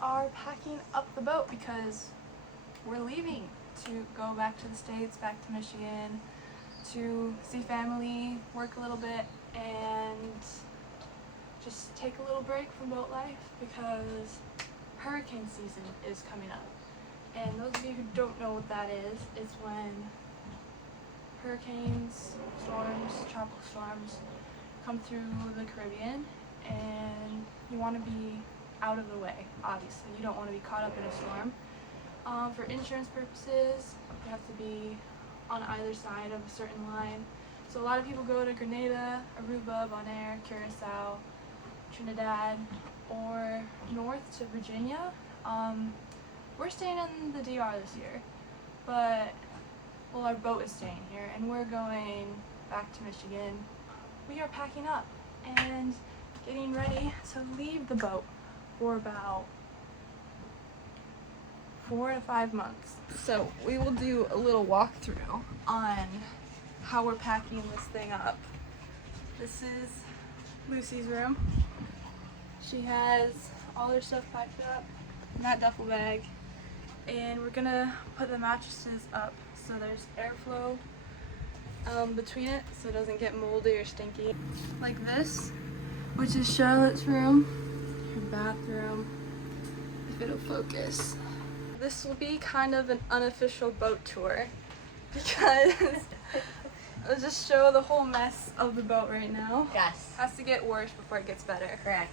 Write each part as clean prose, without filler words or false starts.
are packing up the boat because we're leaving to go back to the States, back to Michigan, to see family, work a little bit, and just take a little break from boat life because hurricane season is coming up. And those of you who don't know what that is, it's when hurricanes, storms, tropical storms come through the Caribbean, and you want to be out of the way, obviously. You don't want to be caught up in a storm. For insurance purposes, you have to be on either side of a certain line. So a lot of people go to Grenada, Aruba, Bonaire, Curacao, Trinidad, or north to Virginia. We're staying in the DR this year, but well, our boat is staying here, and we're going back to Michigan. We are packing up and getting ready to leave the boat for about 4 to 5 months. So we will do a little walkthrough on how we're packing this thing up. This is Lucy's room. She has all her stuff packed up in that duffel bag, and we're gonna put the mattresses up so there's airflow between it so it doesn't get moldy or stinky. Like this, which is Charlotte's room, her bathroom, if it'll focus. This will be kind of an unofficial boat tour because I'll just show the whole mess of the boat right now. Yes. Has to get worse before it gets better. Correct.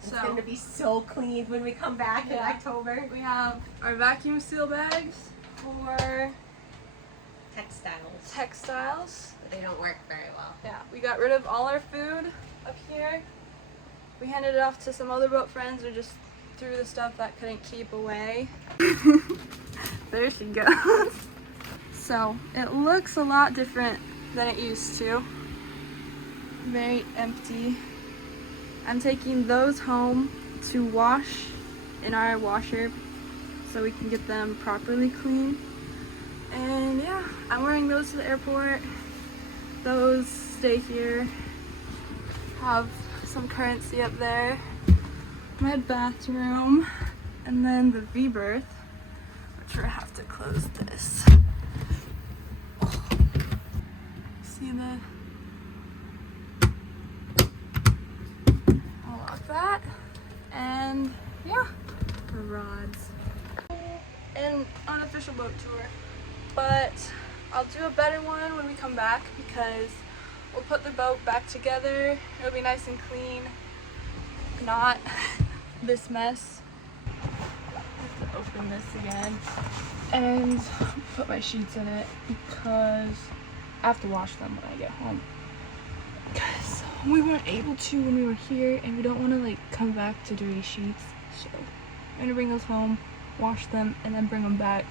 So, it's going to be so clean when we come back in October. We have our vacuum seal bags for textiles. But they don't work very well. Yeah, we got rid of all our food up here. We handed it off to some other boat friends or just threw the stuff that couldn't keep away. There she goes. So it looks a lot different than it used to. Very empty. I'm taking those home to wash in our washer so we can get them properly clean. And yeah, I'm wearing those to the airport. Those stay here. Have some currency up there. My bathroom, and then the V-berth, which I have to close this. See the that, and yeah, the rods. An unofficial boat tour, but I'll do a better one when we come back because we'll put the boat back together. It'll be nice and clean, not this mess. I have to open this again and put my sheets in it because I have to wash them when I get home. Because we weren't able to when we were here, and we don't want to like come back to dirty sheets. So I'm gonna bring those home, wash them, and then bring them back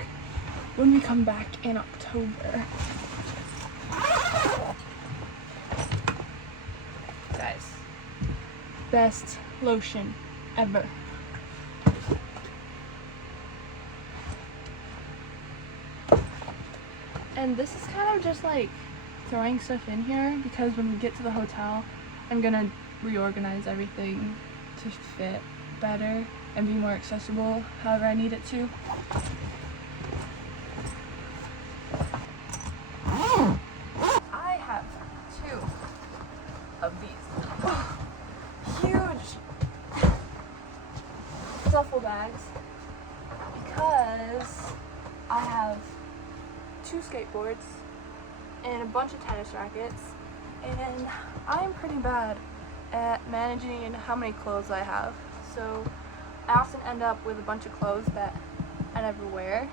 when we come back in October. Guys, best lotion ever. And this is kind of just like throwing stuff in here because when we get to the hotel, I'm gonna reorganize everything to fit better and be more accessible however I need it to. I have 2 of these huge duffel bags because I have 2 skateboards and a bunch of tennis rackets, and I'm pretty bad at managing how many clothes I have, so I often end up with a bunch of clothes that I never wear.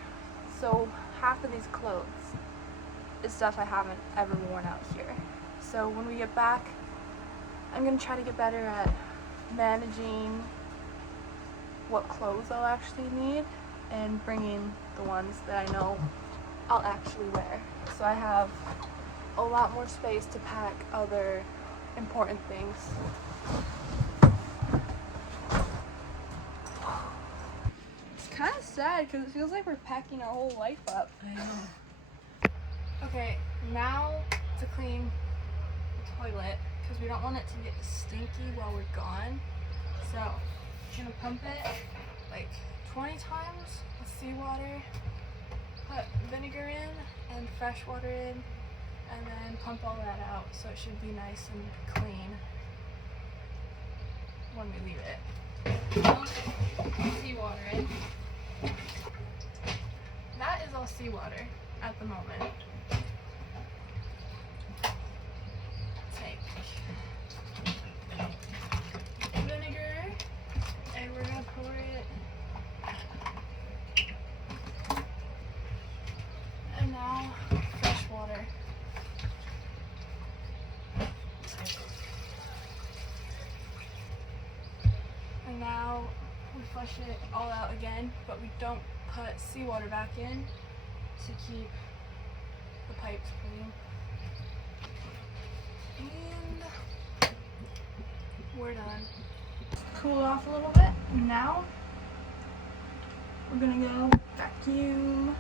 So half of these clothes is stuff I haven't ever worn out here. So when we get back, I'm gonna try to get better at managing what clothes I'll actually need and bringing the ones that I know I'll actually wear. So I have a lot more space to pack other important things. It's kind of sad because it feels like we're packing our whole life up. I know. Okay, now to clean the toilet because we don't want it to get stinky while we're gone. So, I'm gonna pump it like 20 times with seawater, put vinegar in and fresh water in, and then pump all that out so it should be nice and clean when we leave it. Pump seawater in. That is all seawater at the moment. Take vinegar and we're gonna pour it. And now fresh water. And now we flush it all out again, but we don't put seawater back in to keep the pipes clean. And we're done. Cool off a little bit. Now we're gonna go vacuum.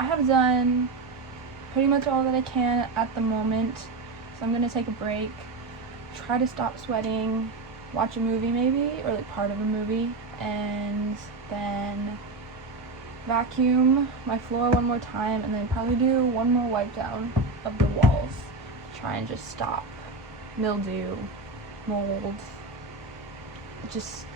I have done pretty much all that I can at the moment, so I'm gonna take a break, try to stop sweating, watch a movie maybe, or like part of a movie, and then vacuum my floor one more time, and then probably do one more wipe down of the walls, try and just stop mildew, mold, just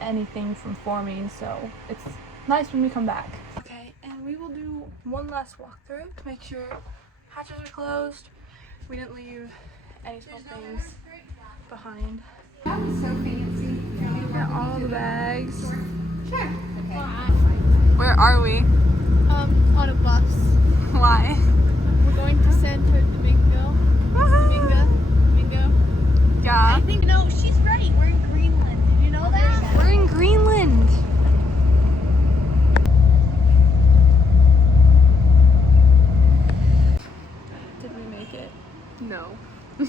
anything from forming, so it's nice when we come back. Okay, and we will do one last walkthrough to make sure hatches are closed. We didn't leave any small things behind. That was so fancy. Got all the bags. Sure. Okay. Where are we? On a bus. Why? We're going to Santo Domingo. Domingo. Yeah. I think, no, she's right. We're in Greenland. Did you know that? We're in Greenland. Did we make it? No. We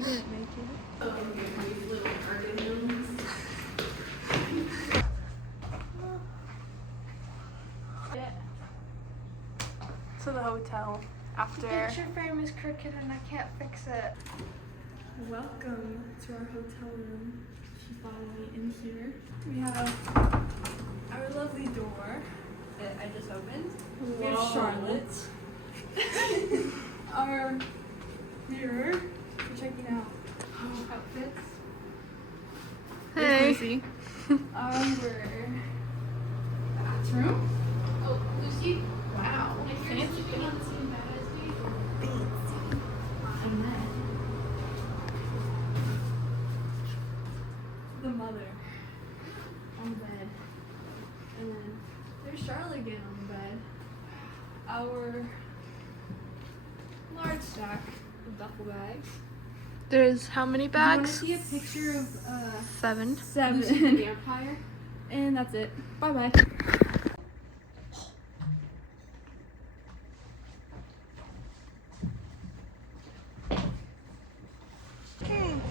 didn't make it. To the hotel after. Picture frame is crooked and I can't fix it. Welcome to our hotel room. If you follow me in here, we have our lovely door that I just opened. We have Charlotte. Our mirror for checking out outfits. Hey. Our bathroom. Oh, Lucy? Wow. Fancy. And then the mother on the bed. And then there's Charlotte again on the bed. Our large stack of duffel bags. There's how many Do you want to bags? see a picture of 7. Lucy the vampire? And that's it. Bye bye.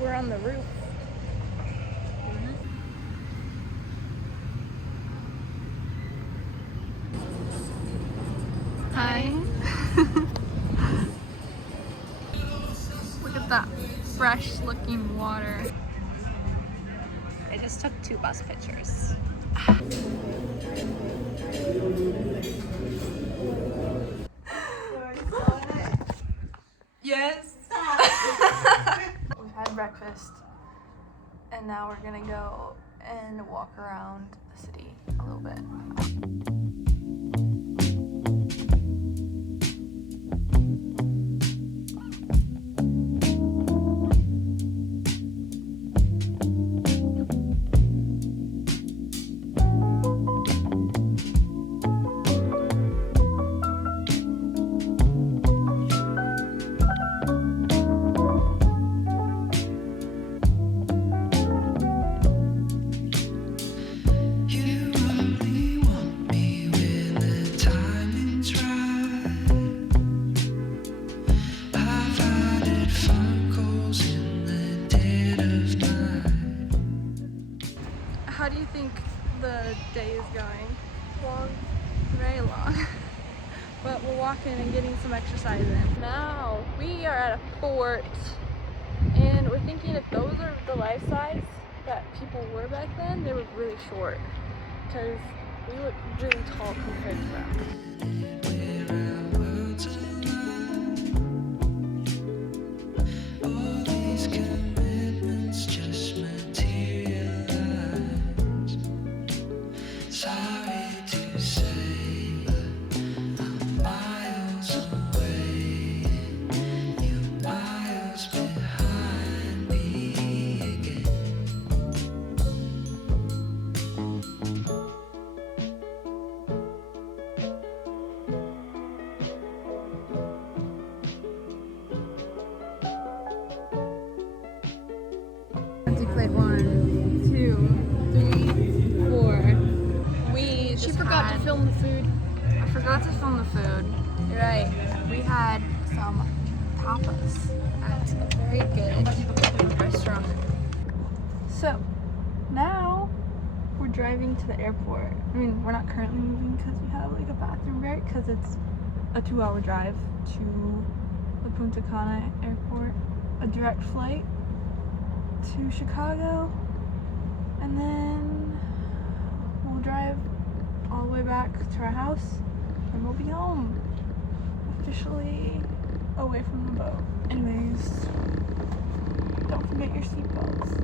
We're on the roof. Hi. Look at that fresh looking water. I just took 2 bus pictures. Yes. We've had breakfast and now we're gonna go and walk around the city a little bit. You only want me little walking and getting some exercise in. Now we are at a fort, and we're thinking if those are the life size that people were back then, they were really short because we look really tall compared to them. Played 1, 2, 3, 4. We She just forgot had- to film the food. I forgot to film the food. You're right. We had some tapas at a very good restaurant. So now we're driving to the airport. I mean, we're not currently moving because we have like a bathroom break because it's a 2-hour drive to the Punta Cana airport. A direct flight to Chicago, and then we'll drive all the way back to our house and we'll be home, officially away from the boat. Anyways, don't forget your seatbelts.